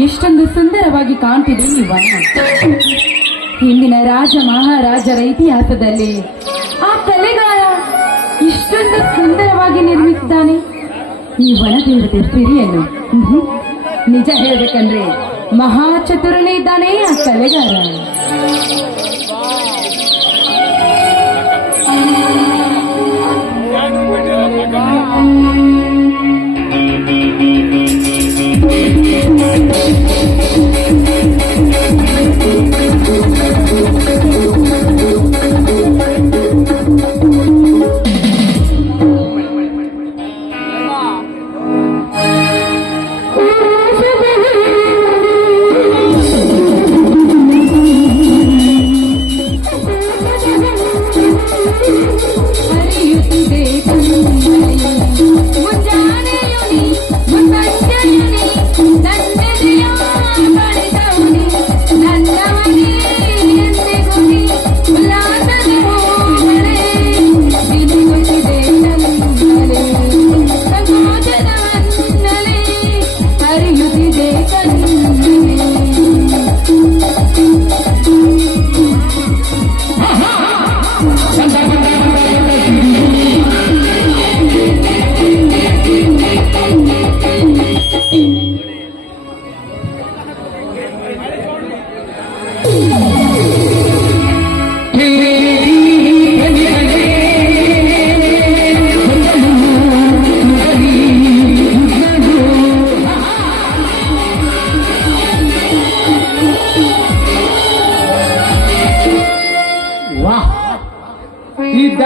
ಎಷ್ಟೊಂದು ಸುಂದರವಾಗಿ ಕಾಣ್ತಿದೆ ಈ ವನ ಹಿಂದಿನ ರಾಜ ಮಹಾರಾಜರ ಇತಿಹಾಸದಲ್ಲಿ ಆ ಕಲೆಗಾರ ಇಷ್ಟೊಂದು ಸುಂದರವಾಗಿ ನಿರ್ಮಿಸಿದ್ದಾನೆ ಈ ವನದೇವತೆ ಸಿರಿಯನ್ನು. ನಿಜ ಹೇಳ್ಬೇಕಂದ್ರೆ ಮಹಾಚತುರನೇ ಇದ್ದಾನೆ ಆ ಕಲೆಗಾರ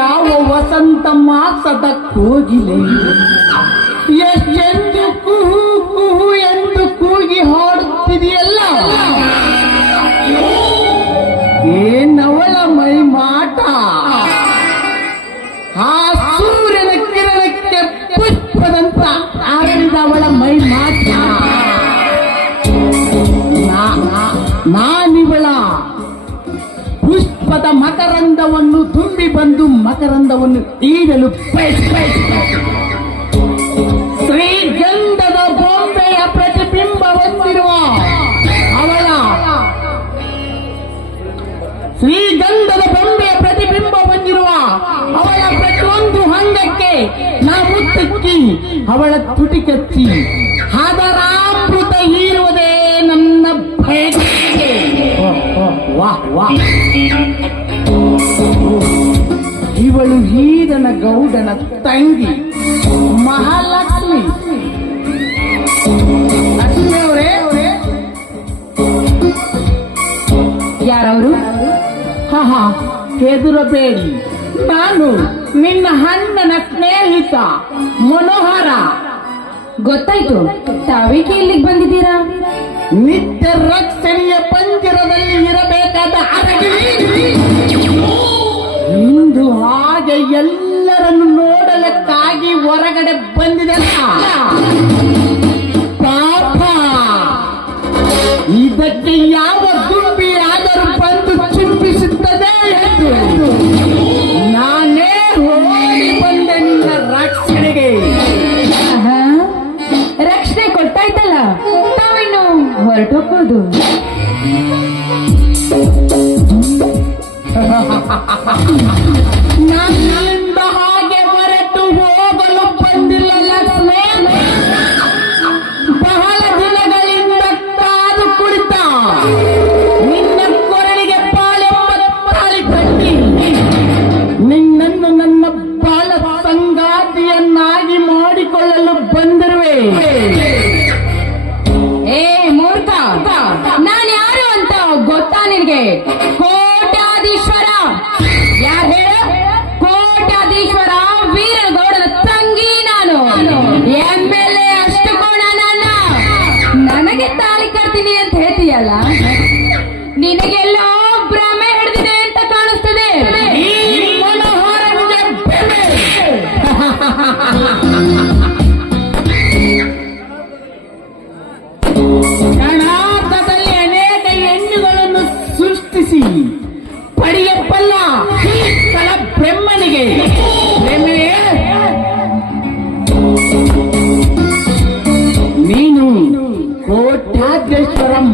ಇದಾವ ವಸಂತ ಮಾಸದ ಕೋಗಿಲೆ? ಎಷ್ಟೆಂದು ಕುಹು ಕುಹು ಎಂದು ಕೂಗಿ ಹಾಡುತ್ತಿದೆಯಲ್ಲ? ಏನವಳ ಮೈ ಮಾಟ. ಆ ಸೂರ್ಯನ ಕಿರಣಕ್ಕೆ ಪುಷ್ಪದಂತ ಆರಿದವಳ ಮೈ ಮಾಟ. ನಾ- ಮಕರಂದವನ್ನು ತುಂಬಿ ಬಂದು ಮಕರಂದವನ್ನು ಈಡಲು. ಶ್ರೀಗಂಧದ ಬೊಂಬೆಯ ಪ್ರತಿಬಿಂಬ ಹೊಂದಿರುವ ಅವಳ ಶ್ರೀಗಂಧದ ಬೊಂಬೆಯ ಪ್ರತಿಬಿಂಬ ಹೊಂದಿರುವ ಅವಳ ಪ್ರತಿಯೊಂದು ಹಂಗಕ್ಕೆ ನಾ ಮುತ್ತಕ್ಕಿ, ಅವಳ ತುಟಿ ಕಚ್ಚಿ ಅದರಾಮೃತ ವಾಹ್ ಇವಳು ಹೀರನ ಗೌಡನ ತಂಗಿ ಮಹಾಲಕ್ಷ್ಮಿ. ಲಕ್ಷ್ಮಿ ಅವರೇ ಯಾರವರು? ಹಾ ಹಾ, ಹೆದರಬೇಡಿ. ನಾನು ನಿನ್ನ ಹಣ್ಣನ ಸ್ನೇಹಿತ ಮನೋಹರ. ಗೊತ್ತಾಯ್ತು ತಾವೇ ಇಲ್ಲಿಗೆ ಬಂದಿದ್ದೀರಾ? ನಿತ್ಯ ರಕ್ಷಣೆಯ ಪಂಜರದಲ್ಲಿ ಇರಬೇಕಾದ. ಇಂದು ಹಾಗೆ ಎಲ್ಲರನ್ನು ನೋಡಲಕ್ಕಾಗಿ ಹೊರಗಡೆ ಬಂದಿದೆ ಪಾಪ ಇದಕ್ಕೆ ಯಾವ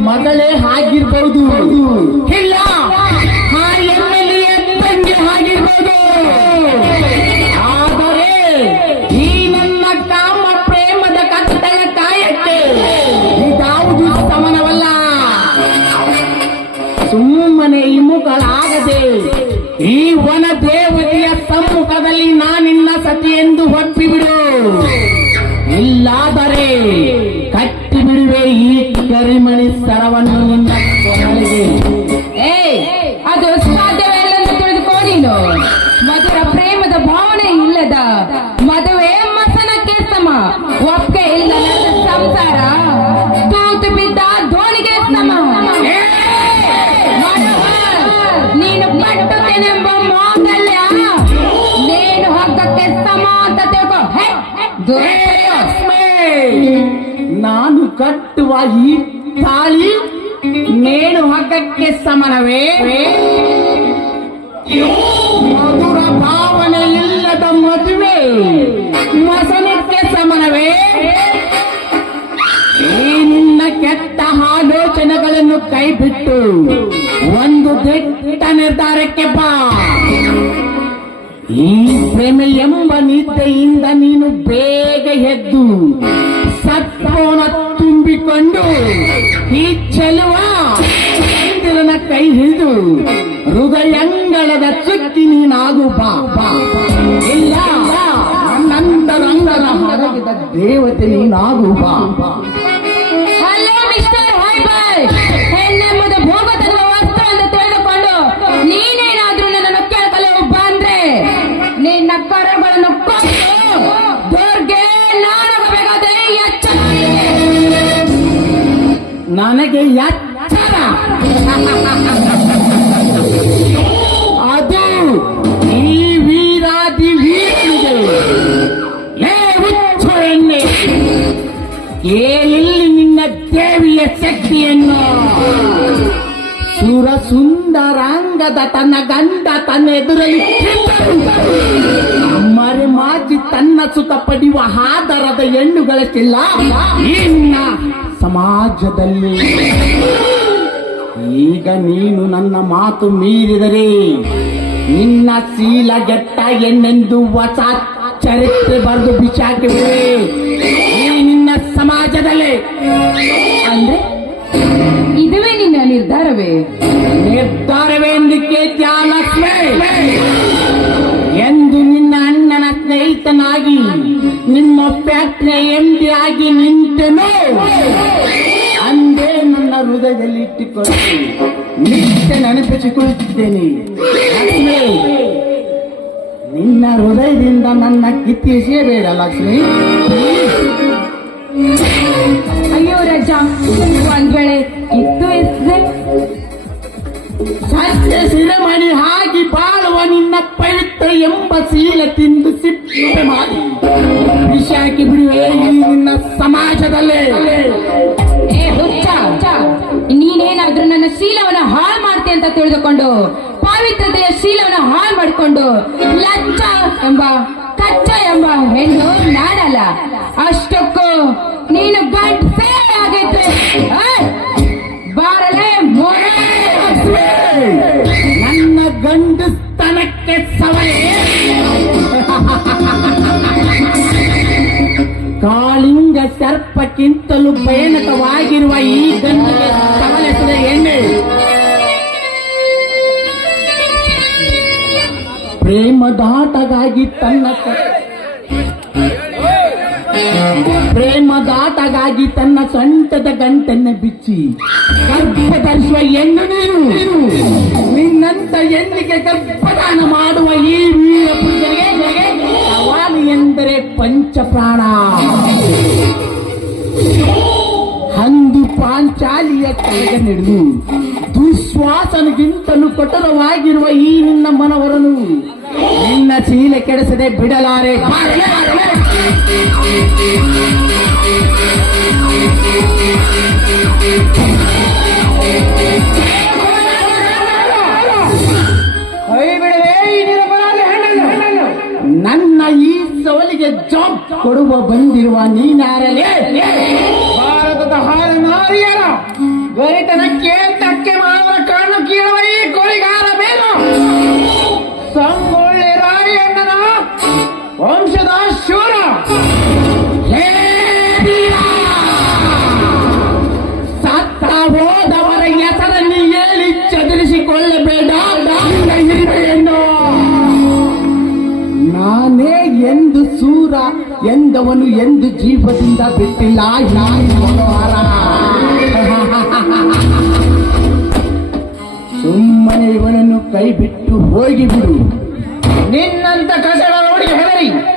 ಮಗಳೇ ಆಗಿರ್ಬಹುದು ಇಲ್ಲ. ಆ ತಂಗಿ ಆಗಿರ್ಬಹುದು ಆದರೆ ಈ ನನ್ನ ಕಾಮ ಪ್ರೇಮದ ಕತ್ತಲ ಕಾಯಕ್ಕೆ ಇದಾವುದು ಸಮನವಲ್ಲ. ಸುಮ್ಮನೆ ಹಿಮ್ಮುಖಳಾಗದೆ ಈ ವನ ದೇವತೆಯ ಸಮ್ಮುಖದಲ್ಲಿ ನಾನಿನ್ನ ಸತಿ ಎಂದು ಹೊತ್ತಿಬಿಡು ಇಲ್ಲಾದರೆ ಕಟ್ಟಿಬಿಡುವೆ ಈ Terimani Saravan ಈ ತಾಳಿ ನೇಣು ಹಗ್ಗಕ್ಕೆ ಸಮನವೇ ಮಧುರ ಭಾವನೆ ಇಲ್ಲದ ಮದುವೆ ಮಸನಕ್ಕೆ ಸಮನವೇ ಈ ನಿನ್ನ ಕೆಟ್ಟ ಆಲೋಚನೆಗಳನ್ನು ಕೈಬಿಟ್ಟು ಒಂದು ದಿಟ್ಟ ನಿರ್ಧಾರಕ್ಕೆ ಬಾ. ಈ ಪ್ರೇಮ ಎಂಬ ನಿದ್ದೆಯಿಂದ ನೀನು ಬೇಗ ಎದ್ದು ತುಂಬಿಕೊಂಡು ಈ ಚೆಲುವ ಚಂದಿರನ ಕೈ ಹಿಡಿದು ಹೃದಯಂಗಳದ ಚುಕ್ಕಿ ನೀನಾಗು ಬಾ ಇಲ್ಲ ನಂದರಂಗರ ಹರಗಿದ ದೇವತೆ ನೀನಾಗು ಬಾ. ನನಗೆ ಎಚ್ಚರ. ಅದು ಈ ಎಣ್ಣೆ ನಿನ್ನ ದೇವಿಯ ಶಕ್ತಿಯನ್ನು. ಸುರ ಸುಂದರಾಂಗದ ತನ್ನ ಗಂಡ ತನ್ನ ಎದುರಲ್ಲಿ ಮರೆ ಮಾಜಿ ತನ್ನ ಸುತ ಪಡೆಯುವ ಆಧಾರದ ಹೆಣ್ಣುಗಳಷ್ಟಿಲ್ಲ ಸಮಾಜದಲ್ಲಿ. ಈಗ ನೀನು ನನ್ನ ಮಾತು ಮೀರಿದರೆ ನಿನ್ನ ಶೀಲ ಗೆಟ್ಟ ಎನ್ನೆಂದು ಹೊಸ ಚರಿತ್ರೆ ಬರೆದು ಬಿಚಾಕಿದರೆ ಈ ನಿನ್ನ ಸಮಾಜದಲ್ಲಿ. ಅಂದ್ರೆ? ಇದುವೇ ನಿನ್ನ ನಿರ್ಧಾರವೇ? ನಿರ್ಧಾರವೇ ಎಂದಕ್ಕೆ ಎಂದು ನಿನ್ನ ಸ್ನೇಹಿತನಾಗಿ ನಿಮ್ಮ ಫ್ಯಾಕ್ಟ್ರಿ ಎಂಡಿ ಆಗಿ ನಿಂತೆನು? ಅಂದೇ ನನ್ನ ಹೃದಯದಲ್ಲಿ ಇಟ್ಟುಕೊಂಡು ನಿತ್ಯ ನೆನಪಿಸಿಕೊಳ್ಳುತ್ತಿದ್ದೇನೆ. ನಿನ್ನ ಹೃದಯದಿಂದ ನನ್ನ ಕಿತ್ತಿಸೇಬೇಡ ಲಕ್ಷ್ಮಿ ಅಯ್ಯೋ ರಜಾ, ಒಂದ್ ವೇಳೆ ಇತ್ತು ಎಸ್ದೆ ಸತ್ಯ ಶಿರಮಣಿ ಹಾಕಿ ಬಾಳುವ ನಿನ್ನ ಪವಿತ್ರ ಎಂಬ ಶೀಲ ತಿಂದು ಸಿಪ್ಪೆ ಮಾಡಿ. ವಿಷ ಹಾಕಿ ಬಿಡುವೆ ಈ ನಿನ್ನ ಸಮಾಜದಲ್ಲೇ? ಏ ಹುಚ್ಚ, ನೀನೇನಾದ್ರೂ ನನ್ನ ಶೀಲವನ್ನು ಹಾಳು ಮಾಡ್ತೆ ಅಂತ ತಿಳಿದುಕೊಂಡು, ಪವಿತ್ರತೆಯ ಶೀಲವನ್ನು ಹಾಳು ಮಾಡಿಕೊಂಡು ಲಜ್ಜ ಎಂಬ, ಕಚ್ಚ ಎಂಬ ಹೆಣ್ಣು ನಾಡಲ್ಲ. ಅಷ್ಟಕ್ಕೂ ನೀನು ಗಂಟ್ ಸೇವೆ ಆಗೈತೆ ಸ್ತನಕ್ಕೆ ಸವಳೆ ಕಾಳಿಂಗ ಸರ್ಪಕ್ಕಿಂತಲೂ ಭಯಾನಕವಾಗಿರುವ ಈ ಗಂಧಿಗೆ ಸವಲೆಸದ ಎಣ್ಣೆ. ಪ್ರೇಮದಾಟಗಾಗಿ ತನ್ನ ಪ್ರೇಮದಾಟಗಾಗಿ ತನ್ನ ಸೊಂಟದ ಗಂಟನ್ನು ಬಿಚ್ಚಿ ಗರ್ಭ ಧರಿಸುವ ಹೆಣ್ಣು ನೀನು. ನಿನ್ನಂತ ಹೆಣ್ಣಿಗೆ ಗರ್ಭದಾನ ಮಾಡುವ ಈ ವೀರ ಪುರುಷರಿಗೆ ಸವಾಲು ಎಂದರೆ ಪಂಚಪ್ರಾಣ ಅಂದು ಪಾಂಚಾಲಿಯ ಕೆಳಗೆ ನಡೆದು ದುಶ್ವಾಸನಿಗಿಂತಲೂ ಕಠೋರವಾಗಿರುವ ಈ ನಿನ್ನ ಮನವರನು ನಿನ್ನ ಚೀಲ ಕೆಡಿಸದೆ ಬಿಡಲಾರೆ. ನೀನಾರಲೇ ಎಂದು ಸೂರ ಎಂದವನು ಎಂದು ಜೀವದಿಂದ ಬಿಟ್ಟಿಲ್ಲ. ಸುಮ್ಮನೆ ಇವನನ್ನು ಕೈ ಬಿಟ್ಟು ಹೋಗಿಬಿಡು ನಿನ್ನಂತ ಕಸಗಳ ನೋಡಿ ಹೆದರಿ.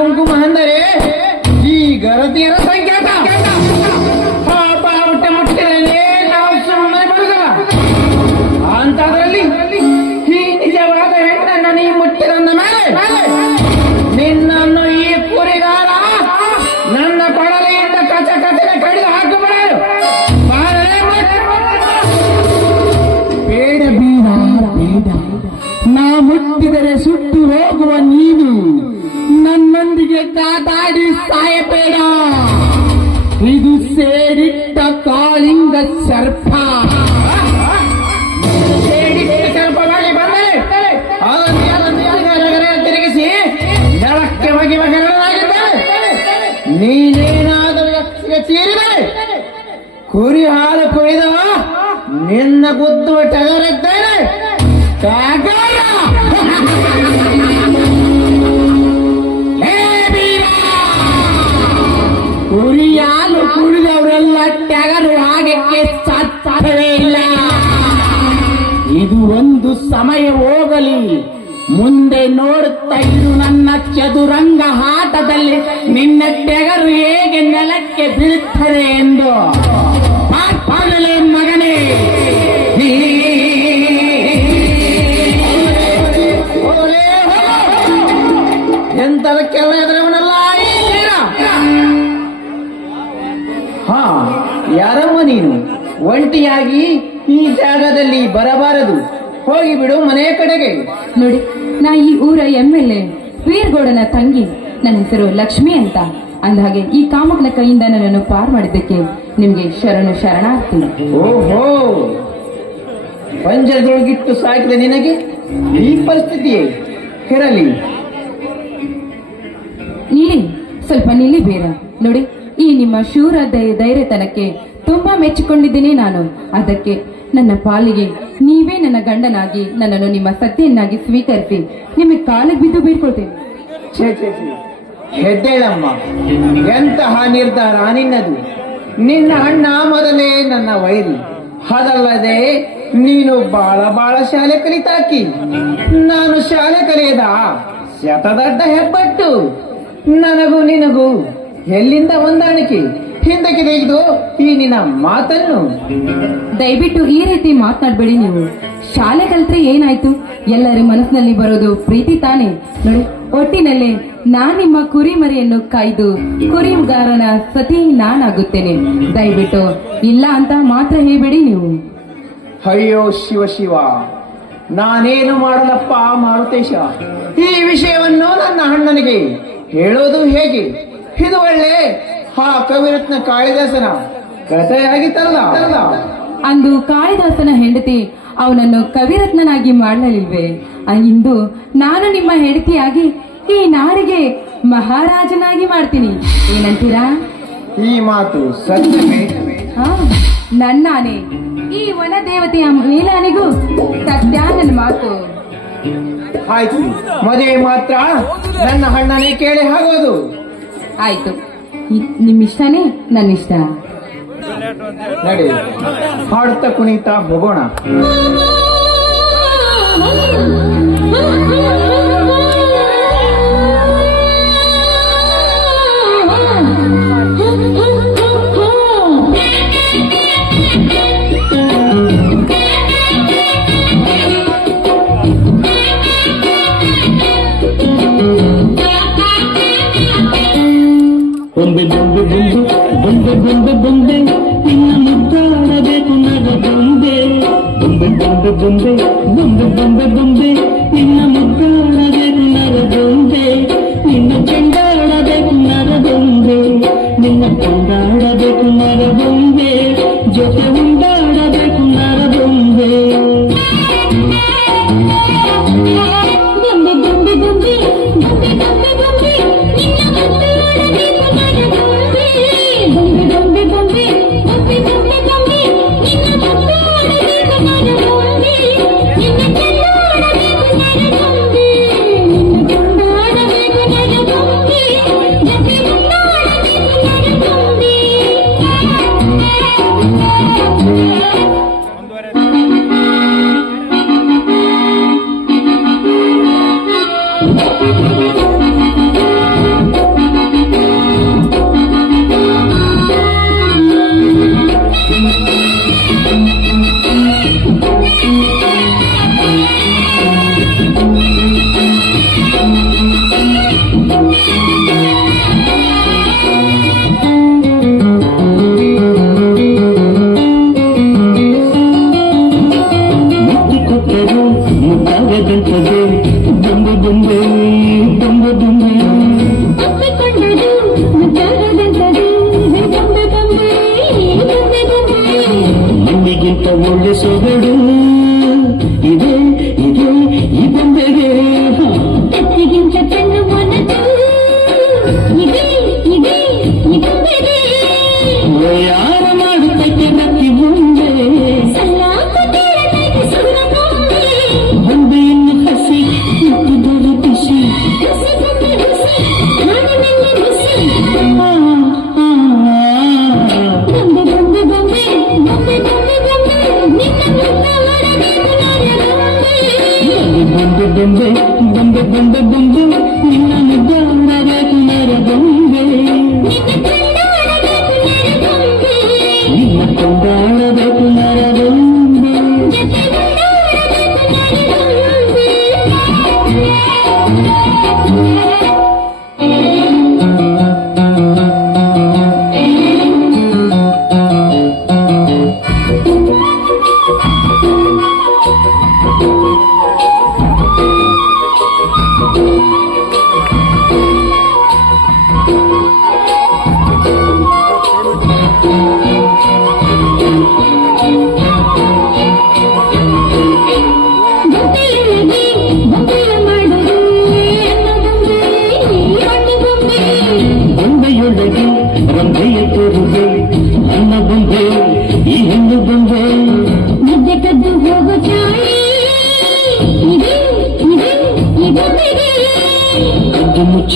ಕುಂಕುಮ ಅಂದರೆ ಈ ಗರತಿಯರ ಸಂಕೇತ ತಿರುಗಿಸಿ ನೆಲಕ್ಕೆ ಬಗೆ ಕುರಿ ಹಾಲು ಕೊಯ್ದು ನಿನ್ನ ಗುದ್ದು ಟಗರಿದ್ದೇನೆ ಸಮಯ ಹೋಗಲಿ. ಮುಂದೆ ನೋಡುತ್ತಾ ಇರು ನನ್ನ ಚದುರಂಗ ಆಟದಲ್ಲಿ ನಿನ್ನ ಟೆಗರು ಹೇಗೆ ನೆಲಕ್ಕೆ ಬೀಳುತ್ತದೆ ಎಂದು. ಮಗನೇ. ಎಂತದಕ್ಕೆಲ್ಲ ಎದುರವನಲ್ಲ. ಹಾ, ಯಾರಮ್ಮ ನೀನು? ಒಂಟಿಯಾಗಿ ಈ ಜಾಗದಲ್ಲಿ ಬರಬಾರದು. ಹೋಗಿಬಿಡು ಮನೆಯ ಕಡೆಗೆ. ನೋಡಿ ನಾ ಈ ಊರ ಎಂ ಎಲ್ ಎ ವೀರಗೌಡನ ತಂಗಿ. ನನ್ನ ಹೆಸರು ಲಕ್ಷ್ಮಿ ಅಂತ. ಅಂದಹಾಗೆ ಈ ಕಾಮಕನ ಕೈಯಿಂದ ನನ್ನನ್ನು ಪಾರ್ ಮಾಡಿದ್ದಕ್ಕೆ ನಿಮ್ಗೆ ಶರಣು ಶರಣಾರ್ಥಿ ಓಹೋ! ಪಂಜರದೊಳಗಿಟ್ಟು ಸಾಕಿದ ನಿನಗೆ? ಈ ಪರಿಸ್ಥಿತಿಯೇ ಕೆರಲಿ ನಿಲ್ಲಿ ಸ್ವಲ್ಪ ನಿಲ್ಲಿ ಬೇರ. ನೋಡಿ ಈ ನಿಮ್ಮ ಶೂರ ಧೈರ್ಯತನಕ್ಕೆ ತುಂಬಾ ಮೆಚ್ಚಿಕೊಂಡಿದ್ದೀನಿ ನಾನು. ಅದಕ್ಕೆ ನನ್ನ ಪಾಲಿಗೆ ನೀವೇ ನನ್ನ ಗಂಡನಾಗಿ ನನ್ನನ್ನು ನಿಮ್ಮ ಸತ್ಯನ್ನಾಗಿ ಸ್ವೀಕರಿಸಿ. ನಿಮಗೆ ಕಾಲಿಗೆ ಬಿದ್ದು ಬೀಳ್ಕೊಳ್ತೇನೆ. ಹೆದ್ದೇಳಮ್ಮ ಎಂತಹ ನಿರ್ಧಾರ ನಿನ್ನದು? ನಿನ್ನ ಅಣ್ಣ ಮೊದಲೇ ನನ್ನ ವೈರಿ. ಅದಲ್ಲದೆ ನೀನು ಬಾಳ ಬಾಳ ಶಾಲೆ ಕಲಿತಾಕಿ. ನಾನು ಶಾಲೆ ಕಲಿಯದ ಶತದಡ್ಡ ಹೆಬ್ಬಟ್ಟು. ನನಗೂ ನಿನಗೂ ಎಲ್ಲಿಂದ ಹೊಂದಾಣಿಕೆ? ಹಿಂದಕ್ಕೆ ತೆಗೆದು ಈ ನಿನ್ನ ಮಾತನ್ನು. ದಯವಿಟ್ಟು ಈ ರೀತಿ ಮಾತನಾಡ್ಬೇಡಿ ನೀವು. ಶಾಲೆ ಕಲ್ತ್ರೆ ಏನಾಯ್ತು? ಎಲ್ಲರ ಮನಸ್ಸಿನಲ್ಲಿ ಬರೋದು ಪ್ರೀತಿ ತಾನೆ. ನೋಡಿ ಒಟ್ಟಿನಲ್ಲಿ ನಾನ್ ನಿಮ್ಮ ಕುರಿಮರಿಯನ್ನು ಕಾಯ್ದು ಕುರಿಗಾರನ ಸತಿ ನಾನಾಗುತ್ತೇನೆ. ದಯವಿಟ್ಟು ಇಲ್ಲ ಅಂತ ಮಾತ್ರ ಹೇಳಬೇಡಿ ನೀವು. ಅಯ್ಯೋ ಶಿವ ಶಿವ ನಾನೇನು ಮಾಡಲಪ್ಪ ಮಾರುತೇಶ? ಈ ವಿಷಯವನ್ನು ನನ್ನ ಅಣ್ಣನಿಗೆ ಹೇಳೋದು ಹೇಗೆ? ಇದು ಒಳ್ಳೆ ಆ ಕವಿರತ್ನ ಕಾಳಿದಾಸನ. ಕಥೆಯಾಗಿತ್ತಲ್ಲ. ಅಂದು ಕಾಳಿದಾಸನ ಹೆಂಡತಿ ಅವನನ್ನು ಕವಿರತ್ನನಾಗಿ ಮಾಡಲಿಲ್ವೇ? ಇಂದು ನಾನು ನಿಮ್ಮ ಹೆಂಡತಿಯಾಗಿ ಈ ನಾಡಿಗೆ ಮಹಾರಾಜನಾಗಿ ಮಾಡ್ತೀನಿ. ಏನಂತೀರಾ? ಈ ಮಾತು ಸತ್ಯವೇ? ಹಾ ನನ್ನಾನೆ. ಈ ವನ ದೇವತೆಯ ಮೇಲಾನೆಗೂ ಸತ್ಯ ನನ್ನ ಮಾತು. ಆಯ್ತು ಮದುವೆ ಮಾತ್ರ. ನನ್ನ ಹಣ್ಣನೇ ಕೇಳಿ ಹಾಗೋದು. ಆಯ್ತು. ಇ- ನಿಮ್ ಇಷ್ಟನೇ ನನ್ನ ಇಷ್ಟ. ನಡಿ. ಹಾಡುತ್ತ ಕುಣಿತಾ ಹೋಗೋಣ You don't know. ಬಂದು ಬಂದೆ ಬಂದೆ ಬಂದೆ ಬಂದು ನಿನ್ನ ಮುದ್ದಾಡರ ಕುಮಾರ ಬಂದೆ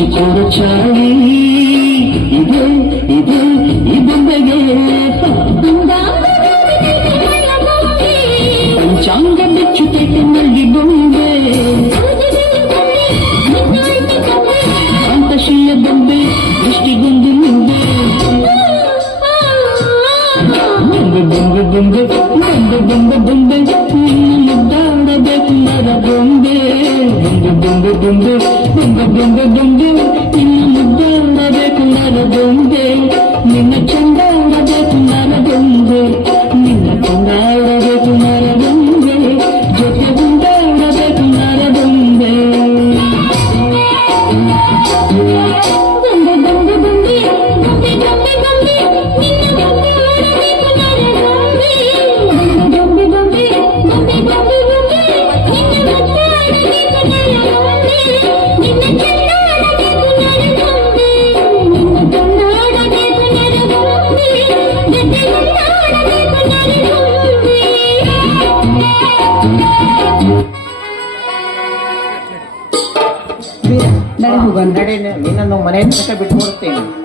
చూచాలి ನಿನ್ನನ್ನು ಮನೆ ಬಿಟ್ಟು ಕೊಡುತ್ತೇನೆ